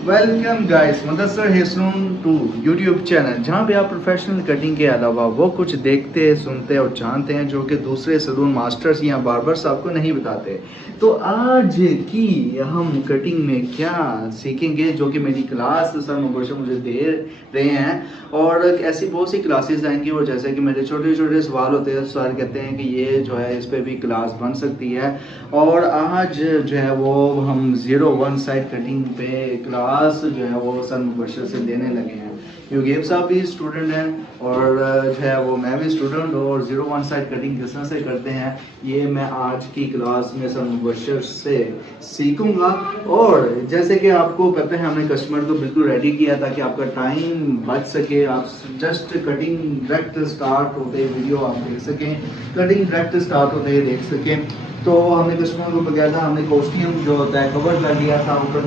Welcome guys, Mudassar हेसरून to YouTube channel, जहां पे आप प्रोफेशनल कटिंग के अलावा वो कुछ देखते, सुनते और जानते हैं जो कि दूसरे सैलून मास्टर्स या बार्बर्स आपको नहीं बताते। तो आज की हम कटिंग में क्या सीखेंगे, जो कि मेरी क्लास सर मुबशर मुझे दे रहे हैं। और ऐसी बहुत सी क्लासेस आएंगी और जैसे कि मेरे छोटे छोटे सवाल होते हैं, सर कहते हैं कि ये जो है इस पर भी क्लास बन सकती है। और आज जो है वो हम 0-1 साइड कटिंग पे क्लास जो है वो सर मुबशर से देने लगे हैं। युगेब साहब भी स्टूडेंट हैं और जो है वो मैं भी स्टूडेंट हूँ। और 0-1 साइड कटिंग किस तरह से करते हैं ये मैं आज की क्लास में सर मुबशर से सीखूंगा। और जैसे कि आपको पता है, हमने कस्टमर को बिल्कुल रेडी किया ताकि आपका टाइम बच सके, आप जस्ट कटिंग डायरेक्ट स्टार्ट होते वीडियो आप देख सकें, कटिंग डायरेक्ट स्टार्ट होते ही देख सकें। तो हमने कस्टमर को बकायदा हमने कॉस्ट्यूम जो होता है कवर कर लिया था, ऊपर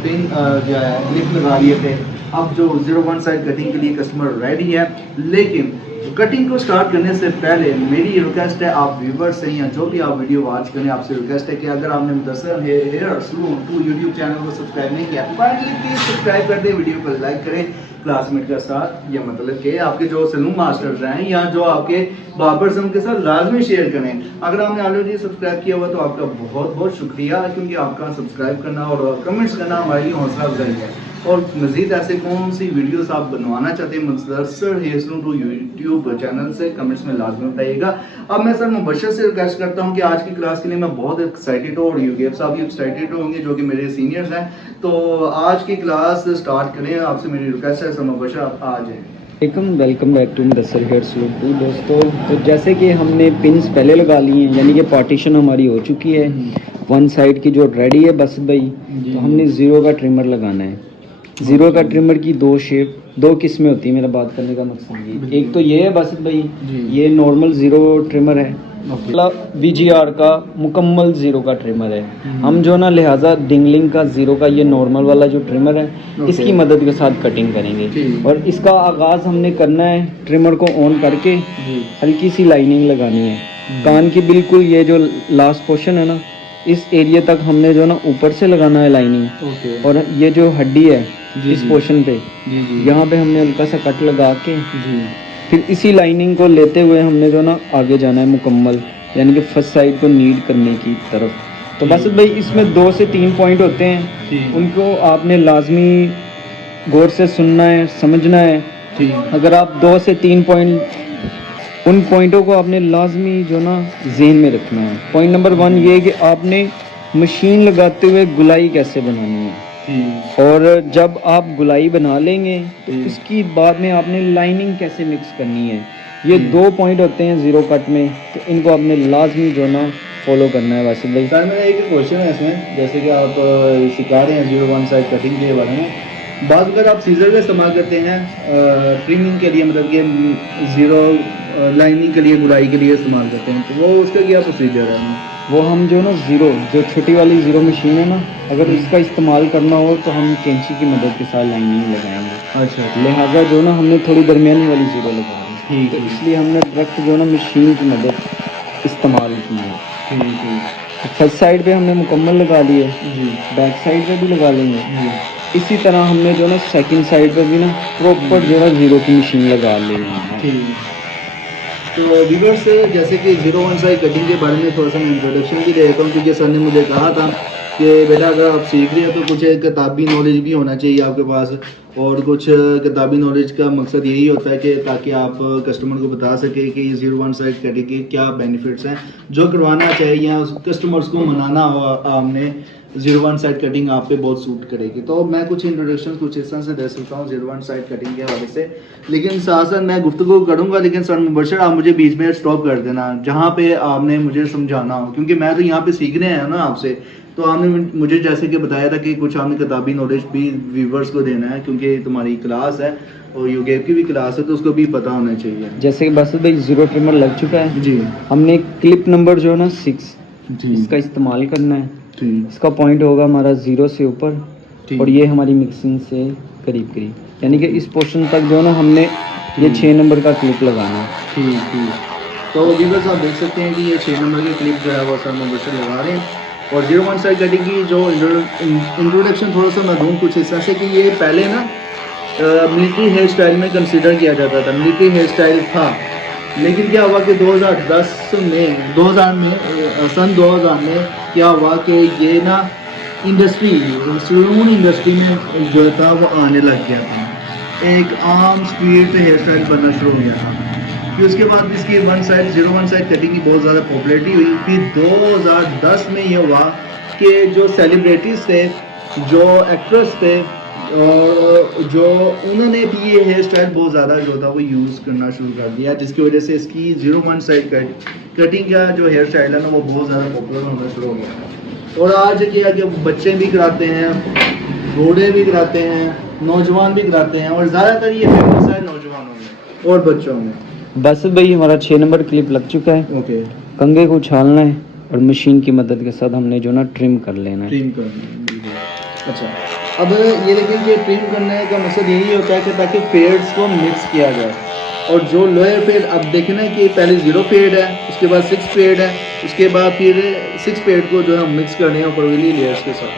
पिन जो है क्लिप लगा लिए थे। अब जो 0-1 साइड कटिंग के लिए कस्टमर रेडी है, लेकिन कटिंग को स्टार्ट करने से पहले मेरी रिक्वेस्ट है, आप व्यूवर्स हैं या जो भी आप वीडियो वॉच करें, आपसे रिक्वेस्ट है कि अगर आपने Mudassar hair salon two YouTube channel को सब्सक्राइब नहीं किया तो काइंडली प्लीज सब्सक्राइब कर दें, वीडियो को लाइक करें क्लासमेट का साथ। या मतलब कि आपके जो सलून मास्टर्स हैं या जो आपके बार्बर्स हैं उनके साथ लाजमी शेयर करें। अगर आपने ऑलरेडी सब्सक्राइब किया हुआ तो आपका बहुत बहुत शुक्रिया, क्योंकि आपका सब्सक्राइब करना और कमेंट्स करना हमारे लिए हौसला अफजाई है। और मज़ीद ऐसे कौन सी वीडियोस आप बनवाना चाहते हैं Mudassar hair salon two YouTube channel से कमेंट्स में लाजमी बताइएगा। अब मैं सर मुबशर से रिक्वेस्ट करता हूं कि आज की क्लास के लिए मैं बहुत एक्साइटेड हूँ और युगेब साहब भी एक्साइटेड होंगे जो कि मेरे सीनियर्स हैं। तो आज की क्लास स्टार्ट करें, आपसे मेरी रिक्वेस्ट है सर मुबशर आप आ जाएँ। Welcome back to Mudassar hair salon two. दोस्तों, तो जैसे कि हमने पिन्स पहले लगा लिए हैं, यानी कि पार्टीशन हमारी हो चुकी है। 1 साइड की जो रेडी है बस भाई, तो हमने 0 का ट्रिमर लगाना है। 0 का ट्रिमर की 2 किस्में होती है, मेरा बात करने का मकसद ये। एक तो ये है बस भाई, ये नॉर्मल 0 ट्रिमर है, मतलब VGR का मुकम्मल 0 का ट्रिमर है। हम जो ना लिहाजा डिंगलिंग का 0 का ये नॉर्मल वाला जो ट्रिमर है, इसकी मदद के साथ कटिंग करेंगे। और इसका आगाज़ हमने करना है ट्रिमर को ऑन करके, हल्की सी लाइनिंग लगानी है कान की। बिल्कुल ये जो लास्ट पोर्शन है ना, इस एरिया तक हमने जो ना ऊपर से लगाना है लाइनिंग। और ये जो हड्डी है इस पोर्शन पे, यहाँ पे हमने हल्का सा कट लगा के फिर इसी लाइनिंग को लेते हुए हमने जो ना आगे जाना है मुकम्मल, यानी कि फर्स्ट साइड को नीड करने की तरफ। तो बस भाई इसमें 2 से 3 पॉइंट होते हैं, उनको आपने लाजमी गौर से सुनना है, समझना है। अगर आप 2 से 3 पॉइंट, उन पॉइंटों को आपने लाजमी जो ना जहन में रखना है। पॉइंट नंबर 1 ये है कि आपने मशीन लगाते हुए गुलाई कैसे बनानी है। और जब आप गुलाई बना लेंगे तो इसकी बाद में आपने लाइनिंग कैसे मिक्स करनी है। ये 2 पॉइंट होते हैं 0 कट में, तो इनको आपने लाजमी जो ना फॉलो करना है। वैसे भाई सर मेरा एक क्वेश्चन है इसमें, जैसे कि आप सिखा रहे हैं 0-1 साइड कटिंग के बारे में, बाद अगर आप सीजर का इस्तेमाल करते हैं ट्रिमिंग के लिए, मतलब कि 0 लाइनिंग के लिए, गुलाई के लिए इस्तेमाल करते हैं, तो वो उसका क्या प्रोसीजर है? वो हम जो ना 0 जो छोटी वाली 0 मशीन है ना, अगर इसका इस्तेमाल करना हो तो हम कैंची की मदद के साथ लाइनिंग लगाएंगे। अच्छा, लिहाजा जो ना हमने थोड़ी दरमियानी वाली 0 लगा दी, ठीक तो है, इसलिए हमने डायरेक्ट जो ना मशीन की मदद इस्तेमाल की है। ठीक है। फर्स्ट साइड पे हमने मुकम्मल लगा लिए, जी बैक साइड पे भी लगा लेंगे। जी। इसी तरह हमने जो ना सेकंड साइड पे भी ना प्रॉपर जो है 0 की मशीन लगा लेनी है। ठीक। तो व्यूअर्स, जैसे कि 0-1 साइड कटिंग के बारे में थोड़ा सा मैं इंट्रोडक्शन भी दे देता हूँ, क्योंकि सर ने मुझे कहा था कि बेटा अगर आप सीख रहे हो तो कुछ किताबी नॉलेज भी होना चाहिए आपके पास। और कुछ किताबी नॉलेज का मकसद यही होता है कि ताकि आप कस्टमर को बता सके कि 0-1 साइड कटिंग के क्या बेनिफिट्स हैं, जो करवाना चाहिए या कस्टमर्स को मनाना हो आपने। 0-1 साइड कटिंग आप पे बहुत सूट करेगी। तो मैं कुछ इंट्रोडक्शन कुछ इस तरह से दे सकता हूँ 0-1 साइड कटिंग के हवाले से, लेकिन साथ साथ मैं गुफ्तगू करूँगा, लेकिन सर मुबशर आप मुझे बीच में स्टॉप कर देना जहाँ पे आपने मुझे समझाना हो, क्योंकि मैं तो यहाँ पे सीखने आया ना आपसे। तो आपने मुझे जैसे कि बताया था कि कुछ आपने किताबी नॉलेज भी व्यूवर्स को देना है, क्योंकि तुम्हारी क्लास है और युगेब की भी क्लास है, तो उसको भी पता होना चाहिए। जैसे कि बस भाई 0 ट्रिमर लग चुका है जी। हमने क्लिप नंबर जो है ना 6 जी। इसका इस्तेमाल करना है। ठीक। इसका पॉइंट होगा हमारा 0 से ऊपर, और ये हमारी मिक्सिंग से करीब करीब, यानी कि इस पोर्शन तक जो है ना हमने ये 6 नंबर का क्लिप लगाना है। ठीक ठीक। तो व्यूअर्स आप देख सकते हैं कि ये 6 नंबर की क्लिप जो है वो सर मुबशर लगा रहे हैं। और 01 साइड कटिंग की जो इंट्रोडक्शन थोड़ा सा मैं दूँ कुछ इस तरह से कि ये पहले ना मिलिट्री हेयर स्टाइल में कंसिडर किया जाता था, मिलिट्री हेयर स्टाइल था। लेकिन क्या हुआ कि 2010 में 2000 में सन 2000 में क्या हुआ कि ये ना इंडस्ट्री सलून इंडस्ट्री में जो था वो आने लग गया था, एक आम स्ट्रीट हेयर स्टाइल बनना शुरू हो गया था। फिर उसके बाद इसकी 01 साइड कटिंग की बहुत ज़्यादा पॉपुलैरिटी हुई। फिर 2010 में ये हुआ कि जो सेलिब्रिटीज़ थे, जो एक्ट्रेस थे, और जो उन्होंने भी ये हेयर स्टाइल बहुत ज़्यादा जो था वो यूज़ करना शुरू कर दिया, जिसकी वजह से इसकी 01 साइड कटिंग का जो हेयर स्टाइल है ना वो बहुत ज़्यादा पॉपुलर होना शुरू हो गया। और आज क्या कि बच्चे भी कराते हैं, बूढ़े भी कराते हैं, नौजवान भी कराते हैं, और ज़्यादातर ये फेमस है नौजवानों में और बच्चों में। बस भाई हमारा 6 नंबर क्लिप लग चुका है। ओके, कंघे को उछालना है और मशीन की मदद के साथ हमने जो ना ट्रिम कर लेना है। ट्रिम करना है। अच्छा, अब ये देखें कि ट्रिम करने का मकसद यही होता है कि ताकि फेड्स को मिक्स किया जाए। और जो लोअर फेड, अब देखना है कि पहले 0 फेड है, उसके बाद 6 फेड है, उसके बाद फिर 6 फेड को जो है हम मिक्स करने हैं ऊपरली लेयर्स के साथ,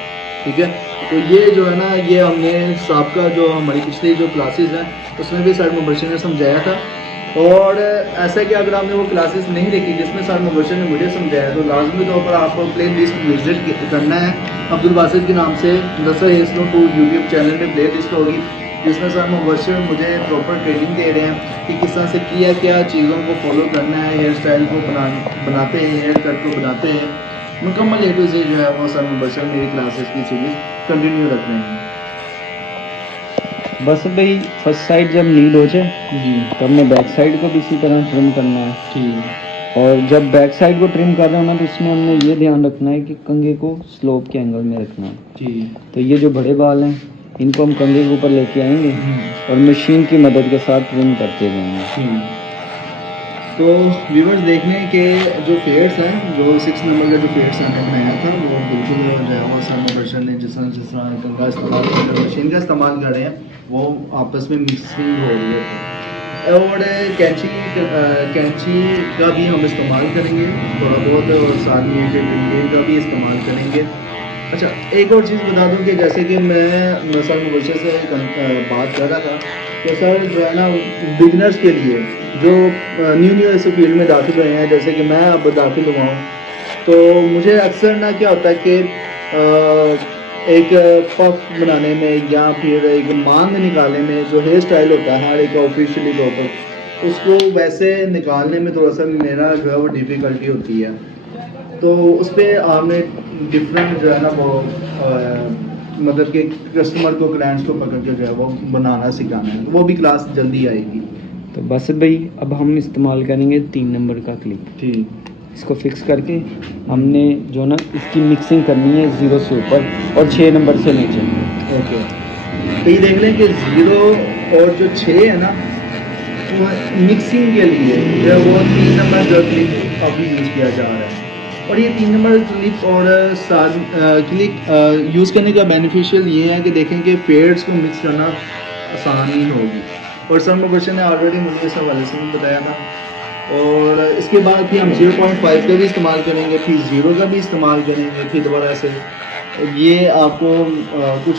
ठीक है। तो ये जो है ना, ये हमने साबका जो हमारी पिछली जो क्लासेस हैं उसमें भी सर मुबशर ने समझाया था। और ऐसा कि अगर आपने वो क्लासेस नहीं देखी जिसमें सर मुबशर ने मुझे समझाया, तो लाजमी तौर पर आपको प्ले लिस्ट विजिट करना है। अब्दुल बासित के नाम से Mudassar hair salon 2 YouTube channel में प्ले लिस्ट होगी, जिसमें सर मुबशर मुझे प्रॉपर ट्रेनिंग दे रहे हैं कि किस तरह से क्या क्या चीज़ों को फॉलो करना है, हेयर स्टाइल को बनाते हैं, हेयर कट को बनाते हैं, मुकम्मल ए टू ज़ेड जो है वो सर मुबशर मेरी क्लासेस की सीरीज कंटिन्यू रख रहे हैं। बस भाई फर्स्ट साइड जब नीड हो जाए जी, तो हमने बैक साइड को भी इसी तरह ट्रिम करना है। ठीक। और जब बैक साइड को ट्रिम कर रहे हो ना, तो इसमें हमने ये ध्यान रखना है कि कंघे को स्लोप के एंगल में रखना है। जी, तो ये जो बड़े बाल हैं इनको हम कंघे के ऊपर लेके आएंगे और मशीन की मदद के साथ ट्रिम करते जाएंगे। तो व्यूवर्स देखने के जो फेड्स हैं, जो 6 नंबर का जो फेड्स हमने बनाया था वो बिल्कुल जो है वो सर मुबशर ने जिस तरह कंघा इस्तेमाल कर मशीन का इस्तेमाल कर रहे हैं वो आपस में मिक्सिंग हो रही है। और कैंची का भी हम इस्तेमाल करेंगे थोड़ा बहुत, और साथ में टेलीफोन का भी इस्तेमाल करेंगे। अच्छा, एक और चीज़ बता दूं कि जैसे कि मैं सर मुबशर से बात कर रहा था, तो सर जो है ना बिगनर्स के लिए जो न्यू इस फील्ड में दाखिल हुए हैं, जैसे कि मैं अब दाखिल हुआ हूँ, तो मुझे अक्सर ना क्या होता है कि एक पफ बनाने में या फिर एक मांग निकालने में जो हेयर स्टाइल होता है हर एक ऑफिशियली तौर पर, उसको वैसे निकालने में थोड़ा सा मेरा जो है वो डिफ़िकल्टी होती है। तो उस पर आपने डिफरेंट जो है ना वो मतलब कि कस्टमर को, क्लाइंट्स को पकड़ के जो है वो बनाना सिखाना है, वो भी क्लास जल्दी आएगी। तो बस भाई अब हम इस्तेमाल करेंगे 3 नंबर का क्लिप। ठीक, इसको फिक्स करके हमने जो ना इसकी मिक्सिंग करनी है 0 से ऊपर और 6 नंबर से नीचे। ओके। तो ये देख लें कि 0 और जो 6 है ना, वो मिक्सिंग के लिए जो है वो 3 नंबर जो क्लिप काफ़ी यूज़ किया जा रहा है। और ये 3 नंबर क्लिप और क्लिप यूज़ करने का बेनिफिशियल ये है कि देखें कि फेड्स को मिक्स करना आसानी होगी। और सर मुबशर ने ऑलरेडी मुझे इस हवाले से भी बताया था। और इसके बाद फिर हम 0.5 का भी इस्तेमाल करेंगे, फिर 0 का भी इस्तेमाल करेंगे, फिर दोबारा से ये आपको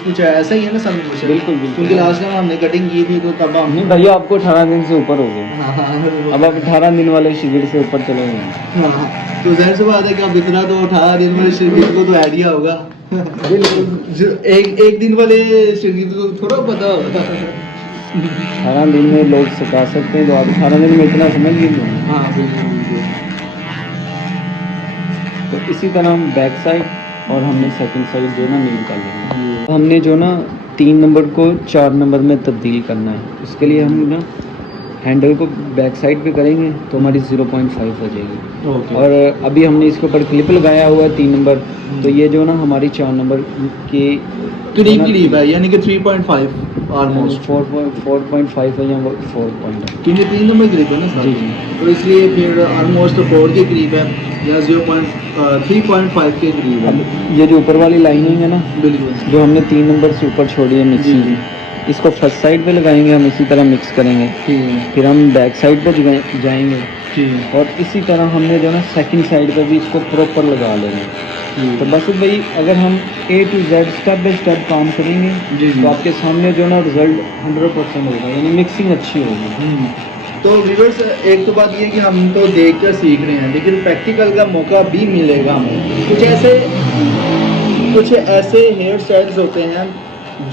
कुछ ऐसा ही है ना सर मुबशर? बिल्कुल बिल्कुल, क्योंकि लास्ट टाइम हमने कटिंग की थी तो तब हम नहीं भैया आपको 18 दिन से ऊपर हो गए। हाँ, अब आप 18 दिन वाले शिविर से ऊपर चले गए। हाँ, तो जाहिर सी बात है कि अब इतना तो 18 दिन वाले शिविर को तो आइडिया होगा। बिल्कुल, एक दिन वाले शिविर को थोड़ा पता होगा। 18 दिन में लोग सिखा सकते हैं, तो आप 18 दिन में इतना समझ लीजिए। हाँ बिल्कुल बिल्कुल। तो इसी तरह हम बैक साइड और हमने सेकंड साइड जो ना नील कर लेंगे। तो हमने जो ना 3 नंबर को 4 नंबर में तब्दील करना है, उसके लिए हम ना हैंडल को बैक साइड पे करेंगे तो हमारी 0.5 हो जाएगी। ओके। और अभी हमने इसके ऊपर क्लिप लगाया हुआ है 3 नंबर, तो ये जो ना हमारी 4 नंबर के करीब है, यानी कि 3.5 ऑलमोस्ट 4.5 है या 4 पॉइंट है, क्योंकि 3 नंबर करीब है ना सर। जी। तो इसलिए फिर ऑलमोस्ट 4 के करीब है या 3.5 के करीब है। अब ये जो ऊपर वाली लाइनिंग है ना, बिल्कुल, जो हमने 3 नंबर से ऊपर छोड़ी है मिक्सिंग की, इसको फर्स्ट साइड पे लगाएंगे हम, इसी तरह मिक्स करेंगे। ठीक है, फिर हम बैक साइड पे जाएंगे ठीक है। और इसी तरह हमने जो ना सेकंड साइड पे भी इसको प्रॉपर लगा लेंगे। तो बस भाई अगर हम A to Z step by step काम करेंगे जी, जी। तो आपके सामने जो ना रिजल्ट 100% होगा, यानी मिक्सिंग अच्छी होगी। तो व्यूअर्स, एक तो बात ये है कि हम तो देख कर सीख रहे हैं, लेकिन प्रैक्टिकल का मौका भी मिलेगा हमें। कुछ ऐसे हेयर स्टाइल्स होते हैं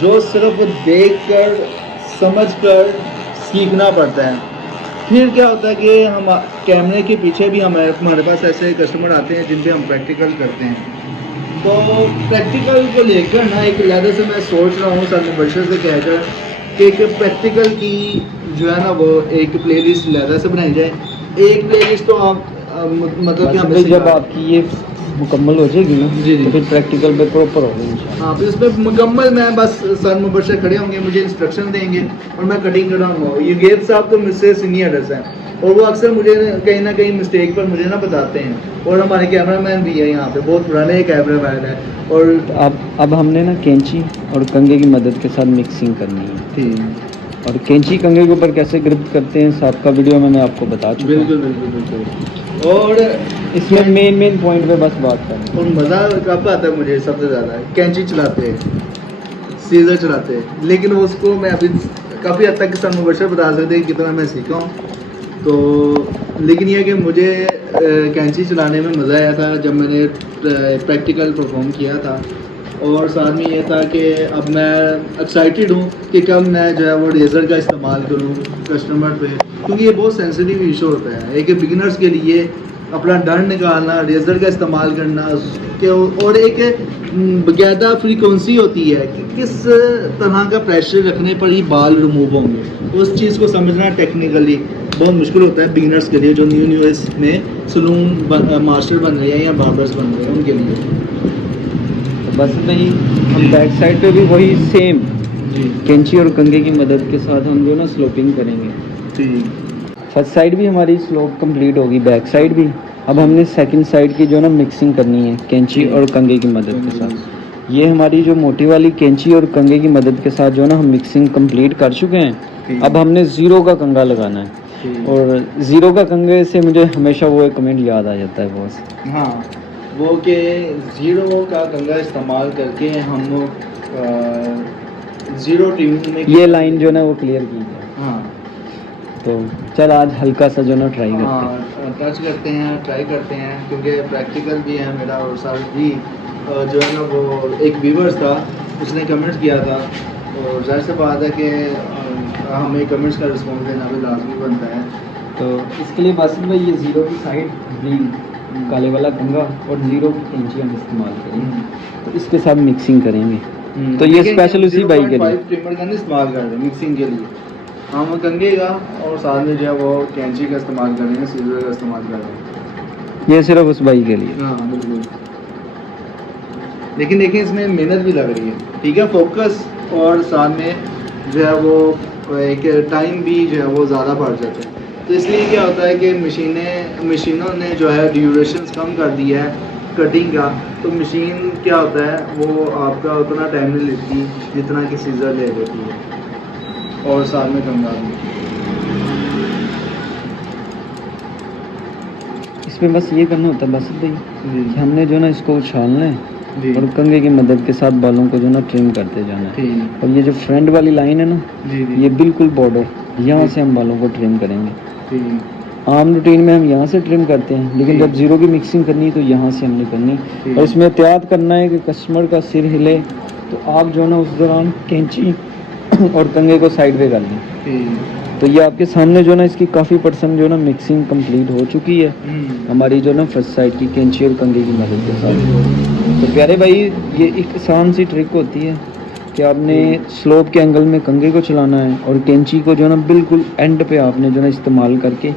जो सिर्फ देख कर समझ कर सीखना पड़ता है। फिर क्या होता है कि हम कैमरे के पीछे भी हमारे पास ऐसे कस्टमर आते हैं जिन पे हम प्रैक्टिकल करते हैं। तो प्रैक्टिकल को लेकर ना एक लिहाजे से मैं सोच रहा हूँ सर मुबशर से कहकर कि एक प्रैक्टिकल की जो है ना वो एक प्लेलिस्ट लिहाजा से बनाई जाए। एक प्लेलिस्ट तो आप मतलब कि बस हमें भाई जब आपकी ये मुकम्मल हो जाएगी ना जी, जी। तो फिर प्रैक्टिकल पे प्रॉपर होगा इंशाल्लाह। हाँ, फिर इसमें मुकम्मल मैं बस सर मुबशर खड़े होंगे, मुझे इंस्ट्रक्शन देंगे और मैं कटिंग कराऊंगा। ये गेब साहब तो मुझसे सीनियर्स हैं और वो अक्सर मुझे कहीं ना कहीं मिस्टेक पर मुझे ना बताते हैं। और हमारे कैमरामैन भी है यहाँ पे, बहुत पुराने कैमरामैन है। और अब हमने ना कैंची और कंघे की मदद के साथ मिक्सिंग करनी है। ठीक, और कैंची कंघे के ऊपर कैसे ग्रिप करते हैं सबका वीडियो मैंने आपको बता चुका हूँ। बिल्कुल बिल्कुल बिल्कुल। और इसमें मेन पॉइंट पे बस बात करें। और मज़ा कब आता है मुझे सबसे ज़्यादा, कैंची चलाते हैं, सीजर चलाते हैं, लेकिन उसको मैं अभी काफ़ी हद तक सर मुबशर बता सकते हैं कितना मैं सीखा हूँ। तो लेकिन यह कि मुझे कैंची चलाने में मज़ा आया था जब मैंने प्रैक्टिकल परफॉर्म किया था। और साथ में ये था कि अब मैं एक्साइटेड हूँ कि कब मैं जो है वो रेज़र का इस्तेमाल करूँ कस्टमर पे, क्योंकि ये बहुत सेंसिटिव इशू होता है एक बिगिनर्स के लिए। अपना डंड निकालना, रेज़र का इस्तेमाल करना के, और एक बाकायदा फ्रीक्वेंसी होती है कि किस तरह का प्रेशर रखने पर ही बाल रिमूव होंगे, उस चीज़ को समझना टेक्निकली बहुत मुश्किल होता है बिगिनर्स के लिए जो न्यू इसमें सलून मास्टर बन रहे हैं या बार्बर्स बन रहे हैं उनके लिए। तो बस नहीं, हम बैक साइड पे भी वही सेम जी कैंची और कंघे की मदद के साथ हम जो ना स्लोपिंग करेंगे। ठीक, फर्स्ट साइड भी हमारी स्लोप कंप्लीट होगी, बैक साइड भी। अब हमने सेकंड साइड की जो ना मिक्सिंग करनी है कैंची और कंघे की मदद के साथ। ये हमारी जो मोटी वाली कैंची और कंघे की मदद के साथ जो ना हम मिक्सिंग कंप्लीट कर चुके हैं। अब हमने ज़ीरो का कंघा लगाना है। और ज़ीरो का कंघे से मुझे हमेशा वो एक कमेंट याद आ जाता है बॉस। हाँ, वो कि ज़ीरो का कंघा इस्तेमाल करके हम ज़ीरो ट्यून में ये लाइन जो ना वो क्लियर की है। हाँ तो चल आज हल्का सा जो ना ट्राई करते हैं। हाँ, टच करते हैं, ट्राई करते हैं, क्योंकि प्रैक्टिकल भी है मेरा। और साथ भी जो है ना वो एक व्यूअर्स था, उसने कमेंट्स किया था, और जाहिर सी बात है कि हमें कमेंट्स का रिस्पॉन्स देना भी लाजमी बनता है। तो इसके लिए बस भाई ये ज़ीरो की साइड ग्रीन काले वाला कंघा और ज़ीरो की कैंची हम इस्तेमाल करेंगे। तो इसके साथ मिक्सिंग करेंगे। तो ये स्पेशल उसी भाई के लिए ट्रिमर का नहीं इस्तेमाल कर रहे हैं मिक्सिंग के लिए, हम कंघे का और साथ में जो है वो कैंची का इस्तेमाल करेंगे, सीजर का इस्तेमाल करेंगे। ये सिर्फ उस भाई के लिए। हाँ बिल्कुल, लेकिन देखिए इसमें मेहनत भी लग रही है। ठीक है, फोकस और साथ में जो है वो एक टाइम भी जो है वो ज़्यादा बढ़ जाता है। तो इसलिए क्या होता है कि मशीनों ने जो है ड्यूरेशन कम कर दिया है कटिंग का। तो मशीन क्या होता है वो आपका उतना टाइम नहीं लेती जितना कि सीजर ले लेती है, और साथ में कंघा भी। इसमें बस ये करना होता है बस भाई जी कि हमने जो ना इसको उछालना है जी और कंघे की मदद के साथ बालों को जो ना ट्रिम करते जाना है। ठीक, और ये जो फ्रंट वाली लाइन है ना, जी जी ये बिल्कुल बॉर्डर, यहाँ जी। से हम बालों को ट्रिम करेंगे। ठीक, आम रूटीन में हम यहाँ से ट्रिम करते हैं, लेकिन जब ज़ीरो की मिक्सिंग करनी है तो यहाँ से हमने करनी। ठीक। और इसमें एहतियात करना है कि कस्टमर का सिर हिले तो आप जो ना उस दौरान कैंची और कंघे को साइड पे कर लें। ठीक, तो ये आपके सामने जो ना इसकी काफ़ी परसेंट जो ना मिक्सिंग कंप्लीट हो चुकी है हमारी जो ना फर्स्ट साइड की कैंची और कंघे की मदद के साथ। तो प्यारे भाई ये एक आसान सी ट्रिक होती है कि आपने स्लोप के एंगल में कंघे को चलाना है और कैंची को जो ना बिल्कुल एंड पे आपने जो ना इस्तेमाल करके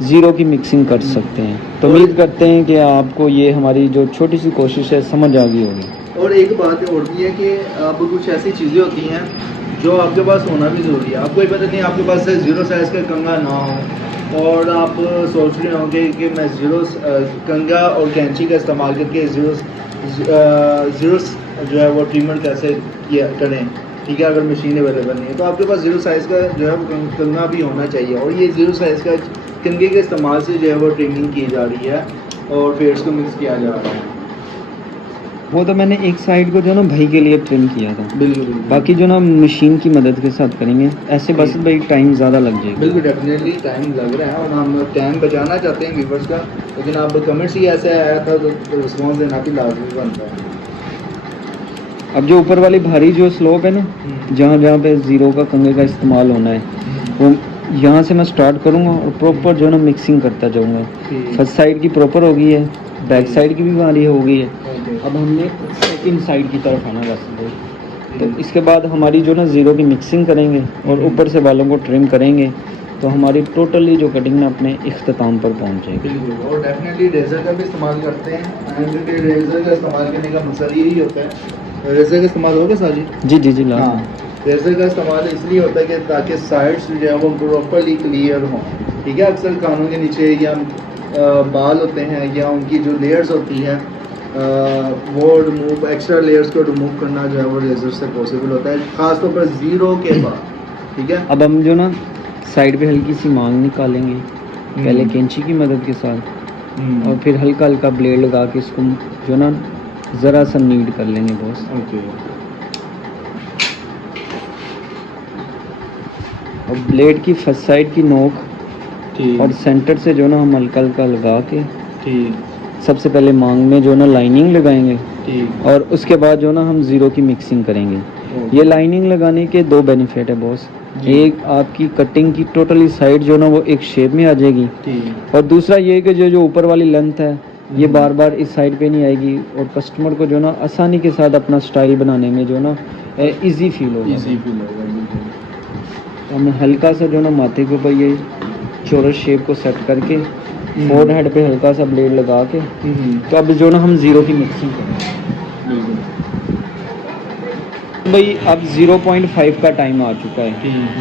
ज़ीरो की मिक्सिंग कर सकते हैं। तो उम्मीद करते हैं कि आपको ये हमारी जो छोटी सी कोशिश है समझ आ गई होगी। और एक बात और भी है कि अब कुछ ऐसी चीज़ें होती हैं जो आपके पास होना भी ज़रूरी है। आपको ही पता नहीं आपके पास ज़ीरो साइज़ का कंघा ना हो और आप सोच रहे होंगे कि मैं ज़ीरो कंघा और कैंची का इस्तेमाल करके ज़ीरो जो है वो ट्रिमर कैसे किया करें। ठीक है, अगर मशीन अवेलेबल नहीं है तो आपके पास ज़ीरो साइज़ का जो है वो कंघा भी होना चाहिए। और ये ज़ीरो साइज़ का कंघे के इस्तेमाल से जो है वो ट्रिमिंग की जा रही है और फेड्स को मिक्स किया जा रहा है। वो तो मैंने एक साइड को जो ना भाई के लिए ट्रिम किया था, बिल्कुल बिल्कुल। बाकी जो ना मशीन की मदद के साथ करेंगे। ऐसे बस भाई टाइम ज़्यादा लग जाएगा। बिल्कुल डेफिनेटली टाइम लग रहा है और हम टाइम बचाना चाहते हैं व्यूवर्स का, लेकिन आप कमेंट्स ही ऐसे आया था तो रिस्पॉन्स देना भी लाजमी बनता है। अब जो ऊपर वाली भारी जो स्लोप है ना, जहाँ जहाँ पे ज़ीरो का कंघे का इस्तेमाल होना है, वो यहाँ से मैं स्टार्ट करूँगा और प्रॉपर जो ना मिक्सिंग करता जाऊँगा। फर्स्ट साइड की प्रॉपर हो गई है, बैक साइड की भी हमारी हो गई है। अब हमने सेकंड साइड की तरफ आना बस भाई। तो इसके बाद हमारी जो ना ज़ीरो की मिक्सिंग करेंगे और ऊपर से बालों को ट्रिम करेंगे, तो हमारी टोटली जो कटिंग ना अपने इख्तिताम पर पहुँच जाएगी। बिल्कुल, और डेफिनेटली रेज़र का भी इस्तेमाल करते हैं एंड रेज़र का इस्तेमाल करने का मकसद यही होता है। रेज़र का इस्तेमाल होगा साजी? जी ला। हाँ, रेज़र का इस्तेमाल इसलिए होता है कि ताकि साइड्स जो है वो प्रॉपरली क्लियर हों। ठीक है, अक्सर कानों के नीचे या बाल होते हैं या उनकी जो लेयर्स होती हैं वो रिमूव, एक्स्ट्रा लेयर्स को रिमूव करना जो है वो रेज़र से पॉसिबल होता है, ख़ासतौर पर ज़ीरो के बाद। ठीक है, अब हम जो ना साइड पे हल्की सी मांग निकालेंगे पहले कैंची की मदद के साथ, और फिर हल्का हल्का ब्लेड लगा के इसको जो ना ज़रा सा नीड कर लेंगे बॉस। ओके। और ब्लेड की फर्स्ट साइड की नोक ठीक और सेंटर से जो ना हम हल्का हल्का लगा के ठीक सबसे पहले मांग में जो ना लाइनिंग लगाएंगे, ठीक। और उसके बाद जो ना हम ज़ीरो की मिक्सिंग करेंगे। ये लाइनिंग लगाने के दो बेनिफिट है बॉस। एक, आपकी कटिंग की टोटली साइड जो ना वो एक शेप में आ जाएगी, ठीक। और दूसरा ये कि जो ऊपर वाली लेंथ है ये बार बार इस साइड पे नहीं आएगी, और कस्टमर को जो ना आसानी के साथ अपना स्टाइल बनाने में जो ना इजी फील होगा। इजी फील होगा, बिल्कुल। तो हम हल्का सा जो ना माथे के ऊपर ये चौरस शेप को सेट करके फोर्ड हेड पे हल्का सा ब्लेड लगा के, तो अब जो ना हम ज़ीरो की मिक्सिंग करेंगे। बिल्कुल भाई अब 0.5 का टाइम आ चुका है।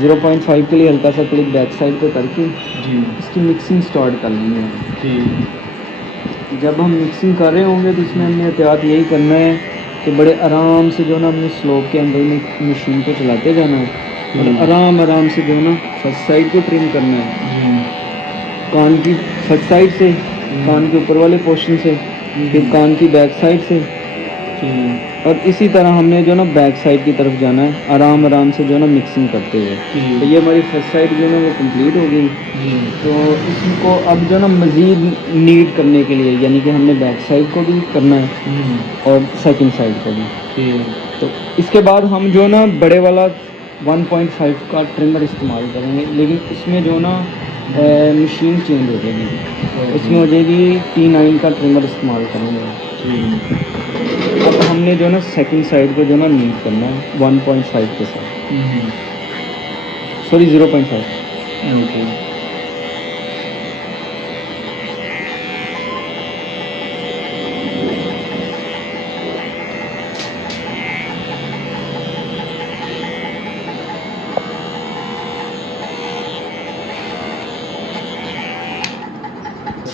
0.5 के लिए हल्का सा क्लिक बैक साइड पे करके जी इसकी मिक्सिंग स्टार्ट कर लेंगे। ठीक। जब हम मिक्सिंग कर रहे होंगे तो इसमें हमने एहतियात यही करना है कि बड़े आराम से जो ना अपने स्लोप के अंदर में मशीन को चलाते जाना है, और आराम आराम से जो ना फर्स्ट साइड को ट्रिम करना है, कान की फर्स्ट साइड से, कान के ऊपर वाले पोर्शन से, फिर कान की बैक साइड से, और इसी तरह हमने जो ना बैक साइड की तरफ जाना है आराम आराम से जो ना मिक्सिंग करते हुए। तो ये हमारी फर्स्ट साइड जो ना वो कंप्लीट हो गई। तो इसको अब जो ना मज़ीद नीट करने के लिए, यानी कि हमने बैक साइड को भी करना है और सेकंड साइड को भी। तो इसके बाद हम जो ना बड़े वाला 1.5 का ट्रिमर इस्तेमाल करेंगे, लेकिन इसमें जो ना मशीन चेंज हो जाएगी, उसमें हो जाएगी T9 का ट्रिमर इस्तेमाल करेंगे। अब हमने जो ना सेकंड साइड को जो ना नीट करना है 1.5 के साथ, सॉरी 0.5। ओके।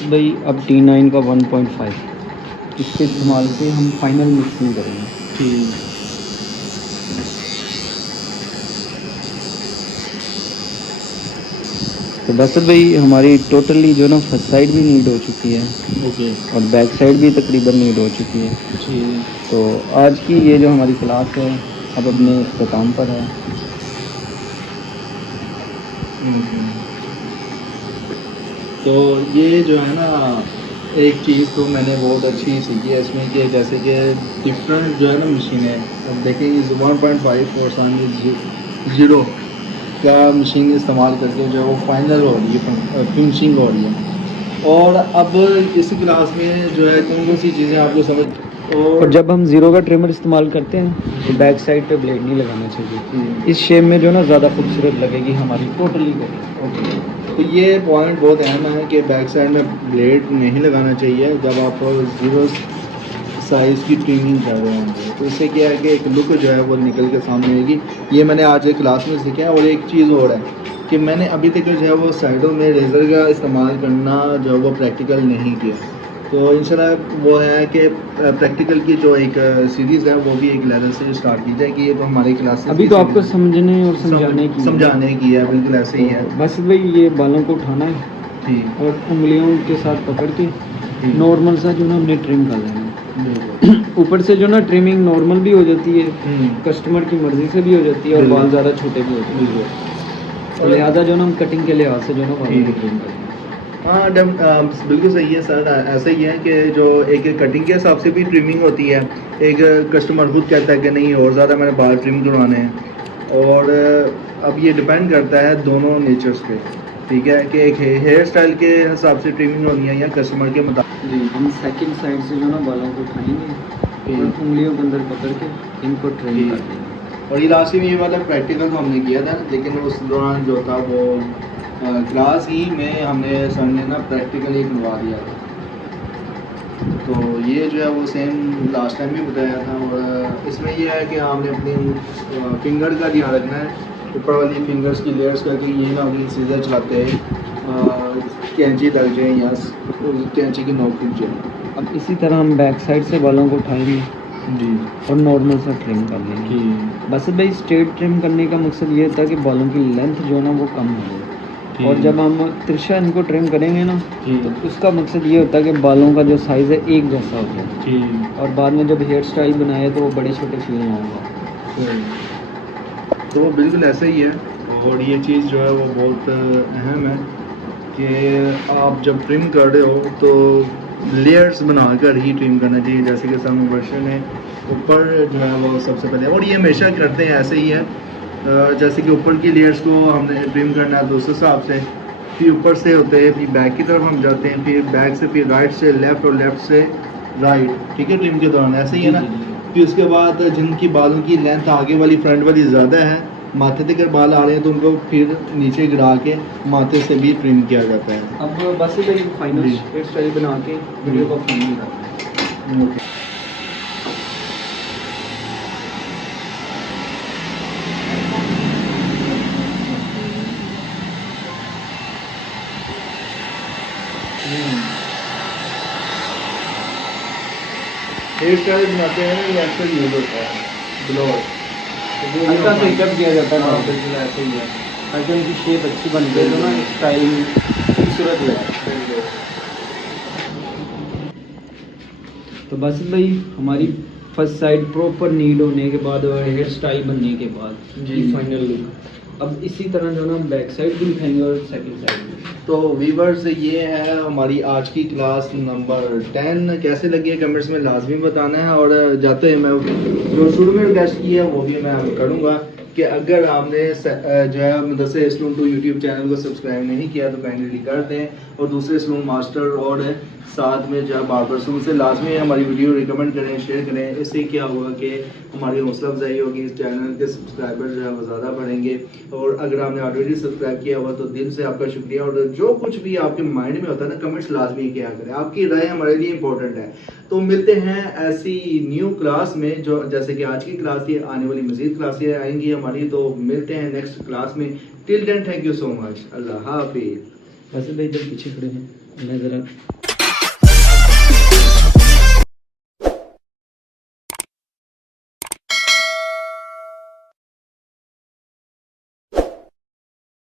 भाई अब T9 का 1.5 इसके इस्तेमाल से हम फाइनल मिक्सिंग करेंगे। ठीक। तो बस भाई हमारी टोटली जो ना फर्स्ट साइड भी नीड हो चुकी है, ओके। और बैक साइड भी तकरीबन नीड हो चुकी है। ठीक। तो आज की ये जो हमारी क्लास है अब अपने इख्तिताम पर है। तो ये जो है ना, एक चीज़ तो मैंने बहुत अच्छी सीखी है इसमें कि जैसे कि डिफरेंट जो है ना मशीनें, अब देखें इस 1.5 और सामने 0 का मशीन इस्तेमाल करके जो है वो फाइनल हो रही है, फिनिशिंग हो रही है। और अब इस क्लास में जो है कौन कौन सी चीज़ें आपको समझ, और जब हम ज़ीरो का ट्रिमर इस्तेमाल करते हैं तो बैक साइड पे ब्लेड नहीं लगाना चाहिए। इस शेप में जो ना ज़्यादा खूबसूरत लगेगी हमारी टोटली कटिंग। ओके। तो ये पॉइंट बहुत अहम है कि बैक साइड में ब्लेड नहीं लगाना चाहिए जब आप 0 साइज़ की ट्रिमिंग कर रहे होंगे, तो इससे क्या है कि एक लुक जो है वो निकल के सामने आएगी। ये मैंने आज एक क्लास में सीखा है। और एक चीज़ और है कि मैंने अभी तक जो है वो साइडों में रेज़र का इस्तेमाल करना जो है वो प्रैक्टिकल नहीं किया। तो इंशाल्लाह वो है कि प्रैक्टिकल की जो एक सीरीज़ है वो भी एक लेवल से स्टार्ट की जाएगी। ये तो हमारी क्लास अभी तो आपको समझने और समझाने की है, बिल्कुल ऐसे ही है। बस भाई ये बालों को उठाना है ठीक। और उंगलियों के साथ पकड़ के नॉर्मल सा जो ना हमने ट्रिम कर लेना है। ऊपर से जो ना ट्रिमिंग नॉर्मल भी हो जाती है, कस्टमर की मर्जी से भी हो जाती है और बाल ज़्यादा छोटे भी होते हैं, तो लिहाजा जो ना हम कटिंग के लिहाज से जो ना बालों को ट्रिम करते हैं। हाँ बिल्कुल सही है सर। ऐसा ही है कि जो एक कटिंग के हिसाब से भी ट्रिमिंग होती है, एक कस्टमर खुद कहता है कि नहीं और ज़्यादा मैंने बाल ट्रिम करवाने हैं, और अब ये डिपेंड करता है दोनों नेचर्स पे, ठीक है, कि एक हेयर स्टाइल के हिसाब से ट्रिमिंग होनी है या कस्टमर के मुताबिक। जी, हम सेकंड साइड से जो ना बालों को उठाएंगे और उंगलियों के अंदर पकड़ के इनको ट्रिम कर देंगे। और ये लास्ट में ये वाला प्रैक्टिकल तो हमने किया था, लेकिन उस दौरान जो था वो क्लास ही में हमने सर ने ना प्रैक्टिकल ही करवा दिया था। तो ये जो है वो सेम लास्ट टाइम भी बताया था। और इसमें ये है कि आपने अपनी फिंगर का ध्यान रखना है, ऊपर वाली फिंगर्स की लेयर्स का, कि ये ना अपनी सीजर चलाते कैंची लग जाए या कैंची की नोक टूट जाए। अब इसी तरह हम बैक साइड से बालों को उठाएंगे जी और नॉर्मल सा ट्रिम कर लेंगे। बस भाई स्ट्रेट ट्रिम करने का मकसद ये था कि बालों की लेंथ जो है ना वो कम हो, और जब हम तिरछा इनको ट्रिम करेंगे ना तो उसका मकसद ये होता है कि बालों का जो साइज़ है एक जैसा हो जाए, और बाद में जब हेयर स्टाइल बनाए तो वो बड़े छोटे फील ना होगा। तो बिल्कुल ऐसा ही है। और ये चीज़ जो है वो बहुत अहम है कि आप जब ट्रिम कर रहे हो तो लेयर्स बनाकर ही ट्रिम करना चाहिए। जैसे कि सम वर्षन है ऊपर जो है वो सबसे पहले, और ये हमेशा करते हैं ऐसे ही है। जैसे कि ऊपर की लेयर्स को हमने ट्रिम करना है दूसरे हिसाब से, फिर ऊपर से होते हैं, फिर बैक की तरफ हम जाते हैं, फिर बैक से फिर राइट से लेफ़्ट और लेफ़्ट से राइट, ठीक है, ट्रिम के दौरान ऐसे ही है ना। फिर उसके बाद जिनकी बालों की लेंथ आगे वाली फ्रंट वाली ज़्यादा है, माथे तक बाल आ रहे हैं, तो उनको फिर नीचे गिरा के माथे से भी ट्रिम किया जाता है। अब बस भाई फाइनल हेयर स्टाइल बना के वीडियो को फाइनल करते हैं। ओके। हेयर स्टाइल बनाते हैं ना, ये अक्सर यूज होता है ब्लोअर, हल्का सा हिटअप किया जाता है बिल्कुल ऐसे ही है, ताकि उनकी शेप अच्छी बन जाए, तो ना स्टाइल खूबसूरत लगे। तो बस भाई हमारी फर्स्ट साइड प्रॉपर नीड होने के बाद और हेयर स्टाइल बनने के बाद जी फाइनल लुक। अब इसी तरह जो ना हम बैक साइड भी दिखाएंगे और सेकंड साइड भी। तो वीवर्स ये है हमारी आज की क्लास नंबर 10। कैसे लगी है कमेंट्स में लाजमी बताना है। और जाते हैं मैं जो शुरू में रिक्वेस्ट की है वो भी मैं करूँगा कि अगर आपने जो है मुदस्सिर सलून 2 यूट्यूब चैनल को सब्सक्राइब नहीं किया तो काइंडली कर दें, और दूसरे सलून मास्टर और साथ में जो है बार्बर सलून से लाजमी हमारी वीडियो रिकमेंड करें, शेयर करें। इससे क्या होगा कि हमारी हौसला अफजाई होगी, इस चैनल के सब्सक्राइबर जो है वो ज़्यादा बढ़ेंगे। और अगर आपने ऑलरेडी सब्सक्राइब किया हुआ तो दिल से आपका शुक्रिया। और जो कुछ भी आपके माइंड में होता है ना, कमेंट्स लाजमी किया करें, आपकी राय हमारे लिए इंपॉर्टेंट है। तो मिलते हैं ऐसी न्यू क्लास में, जो जैसे कि आज की क्लास थी, आने वाली मज़ीद क्लासें आएंगी हमारी, तो मिलते हैं नेक्स्ट क्लास में। Till then thank you so much, अल्लाह हाफिज़। वैसे भाई जब पीछे खड़े हैं मैं ज़रा